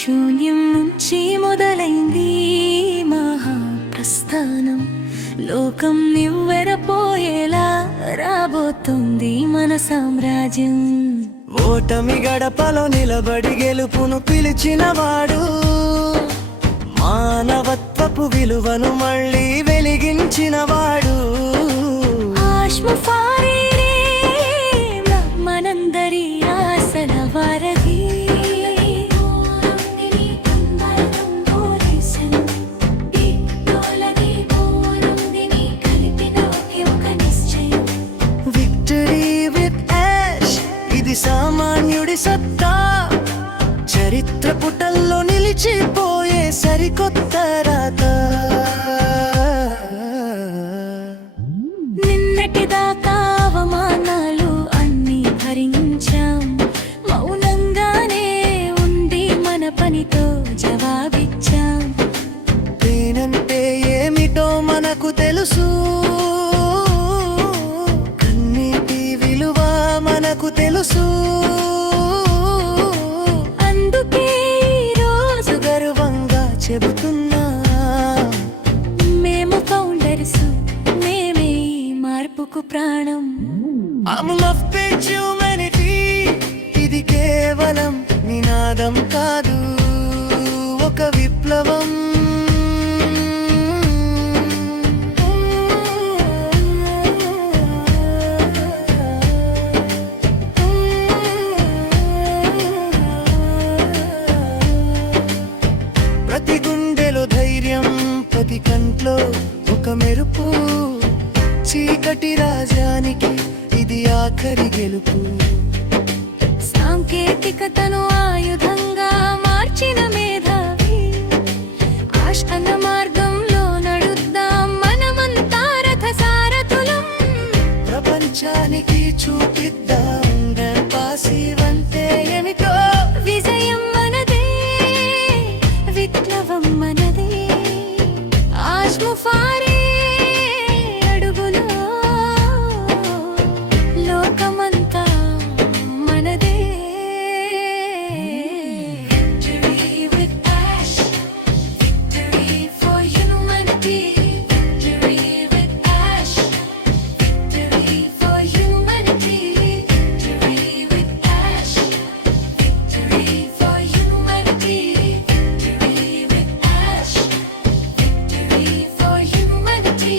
శూన్యం నుంచి మొదలైంది మహాప్రస్థానం. లోకం నివ్వెరపోయేలా రాబోతుంది మన సామ్రాజ్యం. ఓటమి గడపలో నిలబడి గెలుపును పిలిచినవాడు, మానవత్వపు విలువను మళ్ళీ వెలిగించినవాడు. మనందరి ఆశల వారధి. విక్టరీ విత్ యాష్ ఇది సామాన్యుడి సత్తా, చరిత్ర పుటల్లో నిలిచిపోయే సరికొత్త రాత. నిన్నటిదాకా అవమానాలు అన్నీ భరించాం, మౌనంగానే ఉండి మన పనితో జవాబిచ్చాం. పేనంటే ఏమిటో మనకు తెలుసు, కన్నీటి విలువ మనకు తెలుసు. అందుకే ఈరోజు గర్వంగా చెబుతున్నా, మేము ఫౌండర్స్, మేమే ఈ మార్పుకు ప్రాణం. హ్యూమానిటీ ఇది కేవలం నినాదం కాదు, ఒక విప్లవం. ప్రతి గుండెలో ధైర్యం, ప్రతి కంట్లో ఒక మెరుపు. చీకటి రాజానికి ఇది ఆఖరి గెలుపు. సాంకేతికతను ఆయుధంగా మార్చిన మేధావి, ఆశ అన్న మార్గంలో నడుద్దాం మనమంతా రథ సారథులం. ప్రపంచానికి చూపిద్దాం పాసివంతే ఏమిటో. విజయం మనదే, విప్లవం మనదే. ఆశ్ముఫారే అడుగులో లోకమంతా మనదే. Victory with ash, victory for humanity. Victory with ash, victory for humanity. Victory with ash, victory for humanity. Victory with ash, victory for humanity.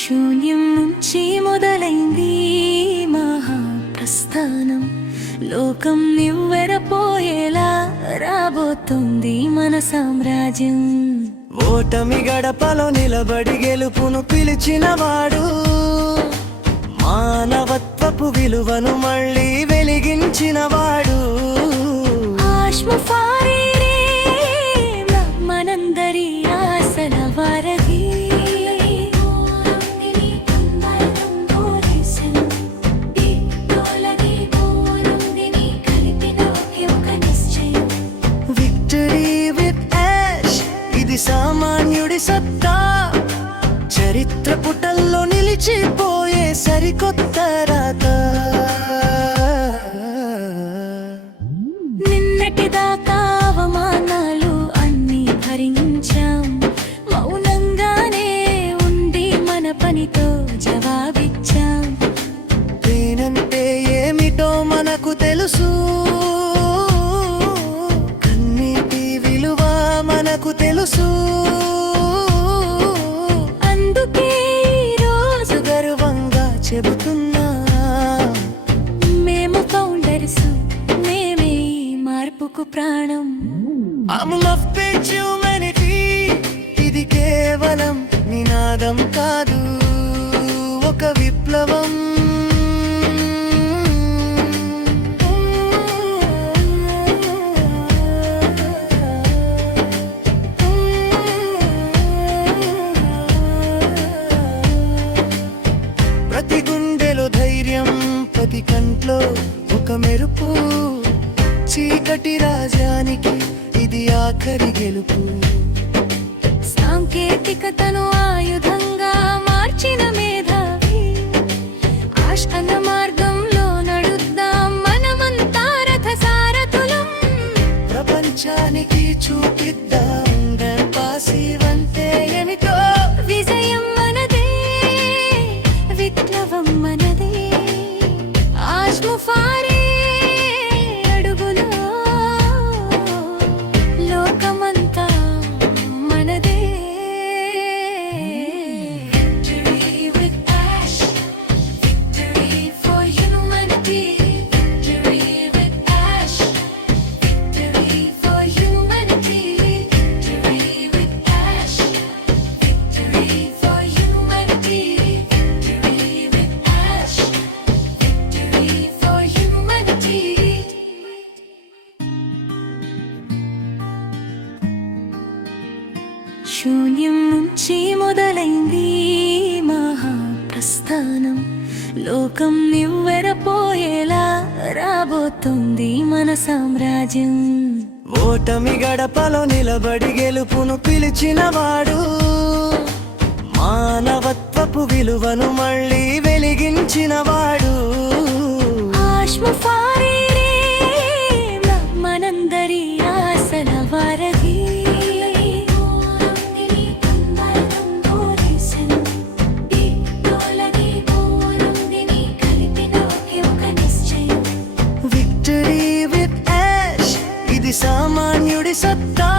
శూన్యం నుంచి మొదలైంది మహాప్రస్థానం. లోకం నివ్వెరపోయేలా రాబోతుంది మన సామ్రాజ్యం. ఓటమి గడపలో నిలబడి గెలుపును పిలిచినవాడు, మానవత్వపు విలువను మళ్ళీ వెలిగించినవాడు. మనందరి ఆశల వారధి. విక్టరీ విత్ యాష్ ఇది సామాన్యుడి సత్తా, చరిత్ర పుటల్లో నిలిచిపోయే సరికొత్త రాత. నిన్నటిదాకా అవమానాలు అన్నీ భరించాం, మౌనంగానే ఉండి మన పనితో జవాబిచ్చాం. పేనంటే ఏమిటో మనకు తెలుసు, కన్నీటి విలువ మనకు తెలుసు. అందుకే ఈరోజు గర్వంగా చెబుతున్నా, మేము ఫౌండర్స్, మేమే ఈ మార్పుకు ప్రాణం. హ్యూమానిటీ ఇది కేవలం నినాదం కాదు, ఒక విప్లవం. ప్రతి గుండెలో ధైర్యం, ప్రతి కంట్లో ఒక మెరుపు. చీకటి రాజానికి ఇది ఆఖరి గెలుపు. సాంకేతికతను ఆయుధంగా మార్చిన మేధావి, ఆశ అన్న మార్గంలో లోకం నివ్వెరపోయేలా రాబోతుంది మన సామ్రాజ్యం. ఓటమి గడపలో నిలబడి గెలుపును పిలిచినవాడు, మానవత్వపు విలువను మళ్ళీ వెలిగించినవాడు. మనందరి ఆశల వారధి, విక్టరీ విత్ యాష్ ఇది సామాన్యుడి సత్తా,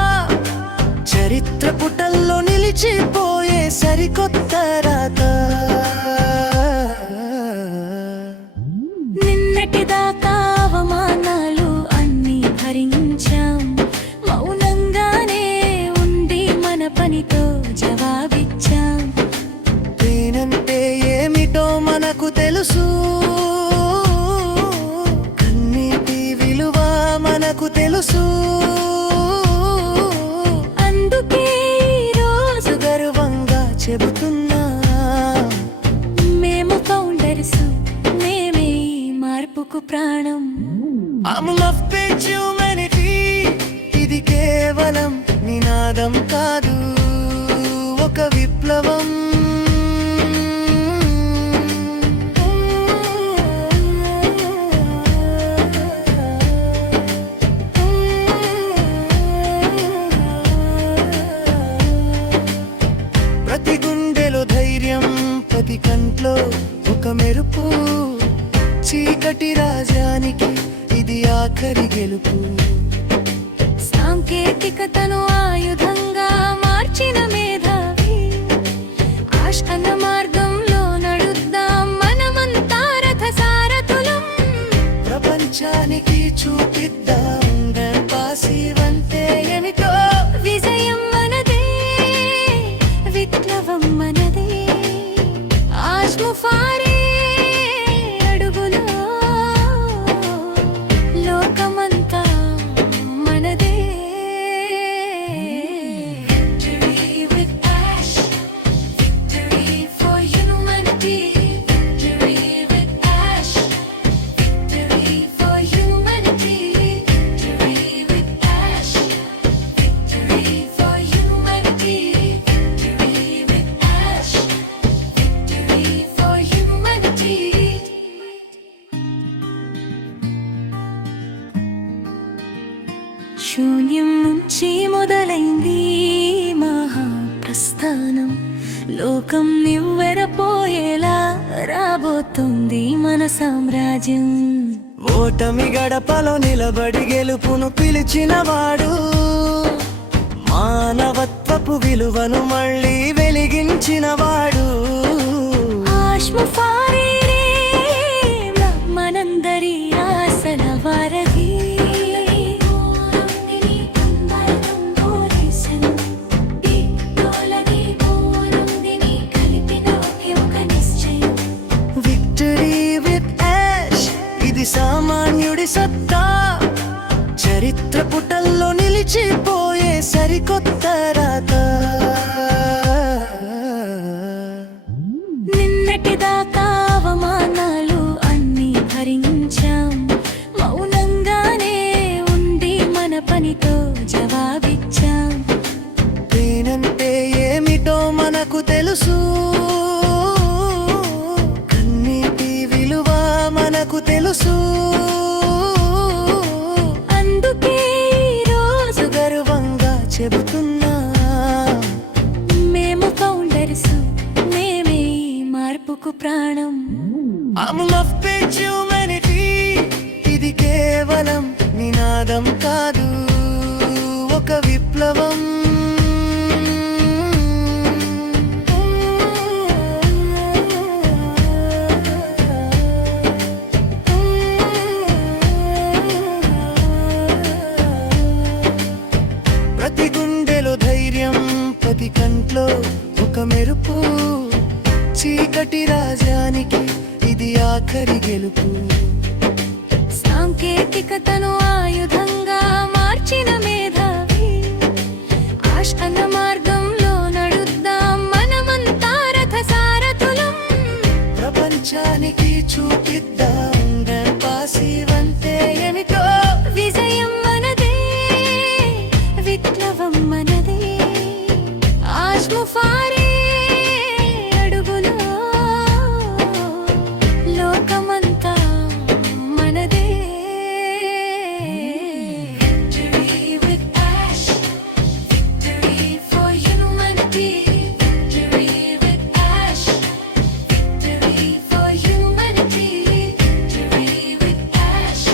చరిత్ర పుటల్లో నిలిచిపోయే సరికొత్త రాత. నిన్నటిదాకా అవమానాలు అన్నీ భరించాం, మౌనంగానే ఉండి మన పనితో జవాబిచ్చాం. నేనంటే ఏమిటో మనకు తెలుసు, కన్నీటి విలువ మనకు తెలుసు. అందుకే ఈరోజు గర్వంగా చెబుతున్నా, మేము ఫౌండర్స్, మేమే ఈ మార్పుకు ప్రాణం. I'm love page humanity, ఇది కేవలం నినాదం కాదు, ఒక విప్లవం. ప్రతి గుండెలో ధైర్యం, ప్రతి కంట్లో ఒక మెరుపు, చీకటి రాజానికి ఇది ఆఖరి గెలుపు. సాంకేతికతను ఆయుధంగా మార్చిన మేధావి, ఆశ అన్న మార్గంలో నడుద్దాం మనమంతా రథ సారథులం. ప్రపంచానికి చూపిద్దాం పాసివంతే ఏమిటో. విజయం మనదే, విప్లవం మనదే, ఆజ్ముఫారే అడుగులో లోకమంతా మనదే. Victory with ash, victory for humanity. Victory with ash, victory for humanity. Victory with ash, victory for humanity. Victory with ash, victory for humanity. శూన్యం నుంచి మొదలైంది మహాప్రస్థానం, లోకం నివ్వెరపోయేలా రాబోతుంది మన సామ్రాజ్యం. ఓటమి గడపలో నిలబడి గెలుపును పిలిచినవాడు, మానవత్వపు విలువను మళ్ళీ వెలిగించినవాడు. ఆశ్ముఫారే మనందరి ఆశల వారధి, విక్టరీ విత్ యాష్ ఇది సామాన్యుడి సత్తా, చరిత్ర పుటల్లో నిలిచిపోయే సరికొత్త రాత. నిన్నటిదాకా అవమానాలు అన్నీ భరించాం, మౌనంగానే ఉండి మన పనితో జవాబిచ్చాం. నేనంటే ఏమిటో మనకు తెలుసు, కన్నీటి విలువ మనకు తెలుసు. అందుకే ఈరోజు గర్వంగా చెబుతున్నా, మేము ఫౌండర్స్, మేమే ఈ మార్పుకు ప్రాణం. I'm love page humanity, ఇది కేవలం నినాదం కాదు, ఒక విప్లవం. ప్రతి గుండెలో ధైర్యం, ప్రతి కంట్లో ఒక మెరుపు, చీకటి రాజానికి ఇది ఆఖరి గెలుపు. సాంకేతికతను ఆయుధంగా మార్చిన మేధావి, ఆశ అన్న మార్గంలో నడుద్దాం మనమంతా రథ సారథులం. ప్రపంచానికి చూపిద్దాం పాసివంతే ఏమిటో. విజయం మనదే, విప్లవం మనదే, ఆశ్ముఫారే అడుగులో లోకమంతా మనదే. Victory with ash, victory for humanity. Victory with ash, victory for humanity. Victory with ash,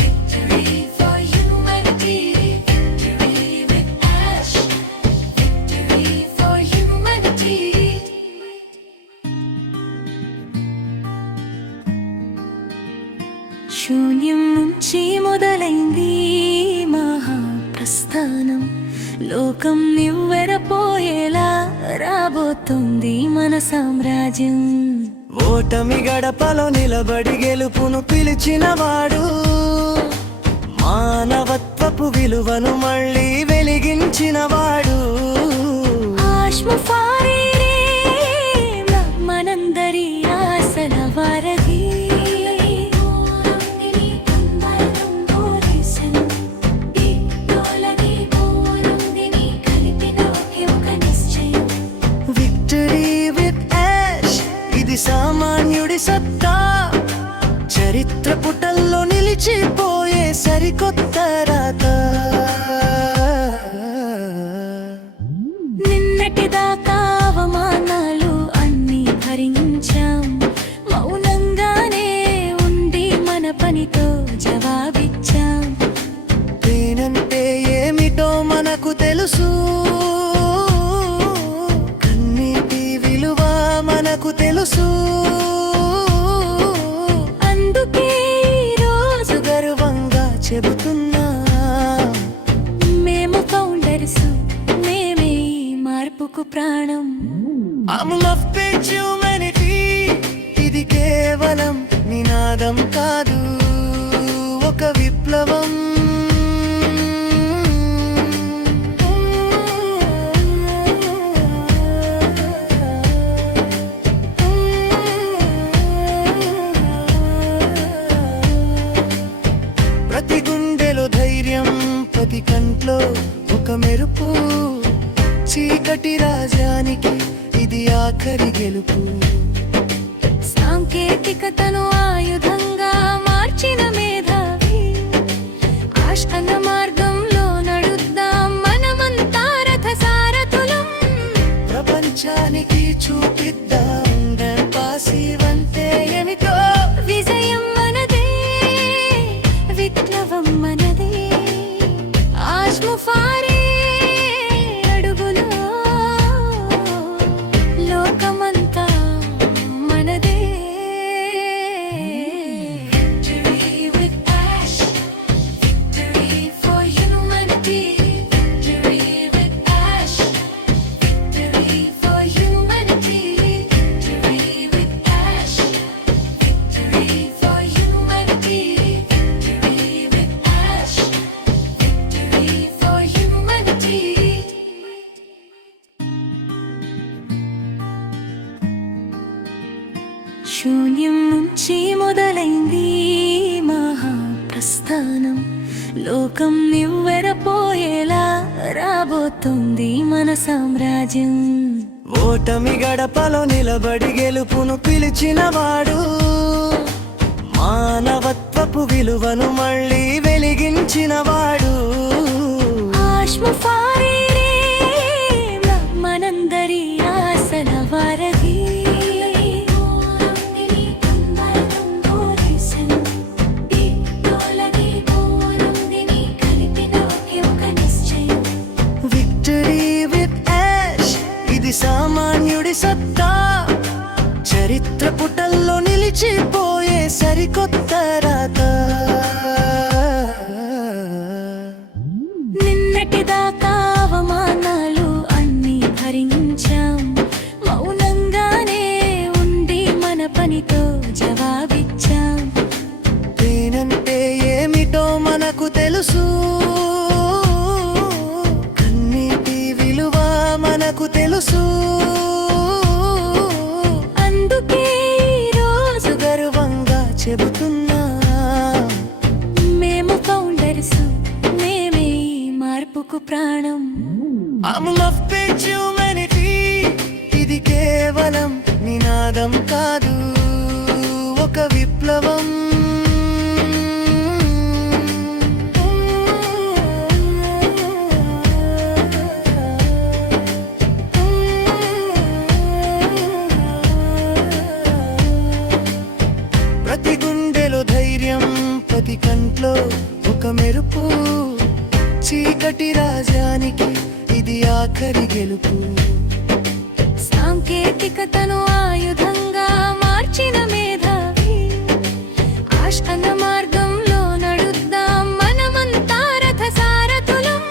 victory for humanity. Victory with ash, victory for humanity. శూన్యం నుంచి మొదలైంది మహాప్రస్థానం, లోకం నివ్వెరపోయేలా రాబోతుంది మన సామ్రాజ్యం. ఓటమి గడపలో నిలబడి గెలుపును పిలిచినవాడు, మానవత్వపు విలువను మళ్ళీ వెలిగించినవాడు. ఆశ్ముఫారే మనందరి ఆశల వారధి. విక్టరీ విత్ యాష్, ఇది సామాన్యుడి సత్తా, చరిత్ర పుటల్లో నిలిచిపోయే సరికొత్త రాత. నిన్నటిదాకా అవమానాలు అన్నీ భరించాం, మౌనంగానే ఉండి మన పనితో జవాబిచ్చాం. పేనంటే ఏమిటో మనకు తెలుసు, కన్నీటి విలువ మనకు తెలుసు. అందుకే ఈరోజు గర్వంగా చెబుతున్నా, మేము ఫౌండర్స్, మేమే ఈ మార్పుకు ప్రాణం. I'm love page humanity, ఇది కేవలం నినాదం కాదు, ఒక విప్లవం. ప్రతి గుండెలో ధైర్యం, ప్రతి కంట్లో ఒక మెరుపు, చీకటి రాజానికి ఇది ఆఖరి గెలుపు. సాంకేతికతను ఆయుధంగా మార్చిన మేధావి, ఆశ అన్న మార్గంలో నడుద్దాం మనమంతా రథ సారథులం. ప్రపంచానికి చూపిద్దాం పాసివంతే ఏమిటో. విజయం మనదే, విప్లవం మనదే, ఆశ్ముఫారే అడుగులో లోకమంతా మనదే. Victory with ash, victory for humanity. Victory with ash, victory for humanity. Victory with ash, victory for humanity. Victory with ash, victory for humanity. శూన్యం నుంచి మొదలైంది మహాప్రస్థానం, లోకం నివ్వెరపోయేలా రాబోతుంది మన సామ్రాజ్యం. ఓటమి గడపలో నిలబడి గెలుపును పిలిచినవాడు, మానవత్వపు విలువను మళ్ళీ వెలిగించినవాడు. ఆశ్ముఫారే మనందరి ఆశల వారధి. విక్టరీ విత్ యాష్, ఇది సామాన్యుడి సత్తా, చరిత్ర పుటల్లో నిలిచిపోయే సరికొత్త రాత. నిన్నటిదాకా అవమానాలు అన్నీ భరించాం, మౌనంగానే ఉండి మన పనితో జవాబిచ్చాం. పేనంటే ఏమిటో మనకు తెలుసు, కన్నీటి విలువ మనకు తెలుసు. అందుకే ఈరోజు నినాదం కాదు, ఒక విప్లవం. ప్రతి గుండెలో ధైర్యం, ప్రతి కంట్లో ఒక మెరుపు. చీకటి రాజానికి ఇది ఆఖరి గెలుపు. సాంకేతికతను ఆయుధంగా మార్చిన మేధావి, ఆశ అన్న మార్గంలో నడుద్దాం మనమంతా రథ సారథులం.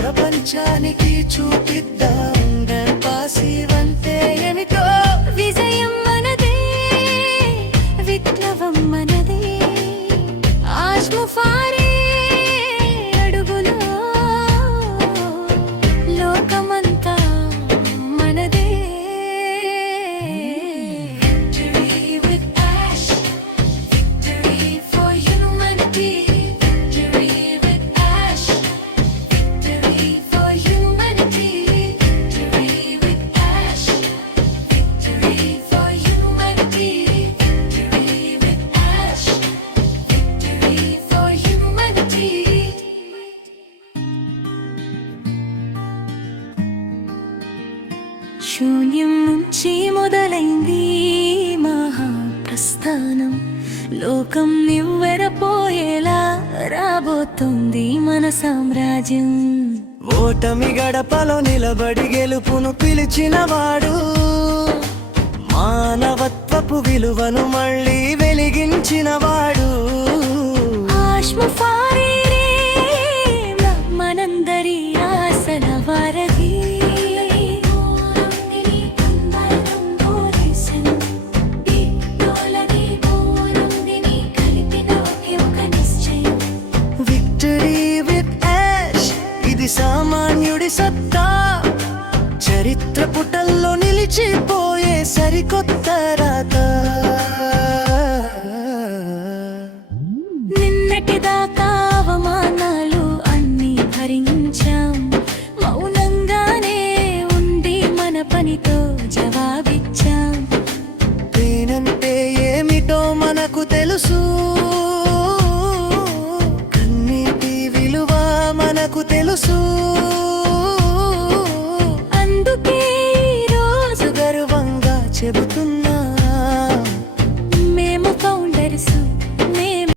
ప్రపంచానికి చూపిద్దాం పాసివంతే ఏమిటో. విజయం మనదే, విప్లవం మనదే. ఆజ్ముఫారే అడుగులో లోకమంతా మనదే. Victory with ash, victory for humanity. Victory with ash, victory for humanity. Victory with ash, victory for humanity. Victory with ash, victory for humanity. శూన్యం నుంచి మొదలైంది మహాప్రస్థానం. లోకం నివ్వెరపోయేలా రాబోతుంది మన సామ్రాజ్యం. ఓటమి గడపలో నిలబడి గెలుపును పిలిచినవాడు, మానవత్వపు విలువను మళ్ళీ వెలిగించినవాడు. ఆశ్ముఫారే మనందరి ఆశల వారధి. విక్టరీ విత్ యాష్ ఇది సామాన్యుడి సత్తా. చరిత్ర పుటల్లో నిలిచిపోయే సరికొత్త రాత. నిన్నటిదాకా అవమానాలు అన్నీ భరించాం, మౌనంగానే ఉండి మన పనితో జవాబిచ్చాం. పేనంటే ఏమిటో మనకు తెలుసు, కన్నీటి విలువ మనకు తెలుసు. అందుకే ఈ రోజు గర్వంగా చెబుతున్నా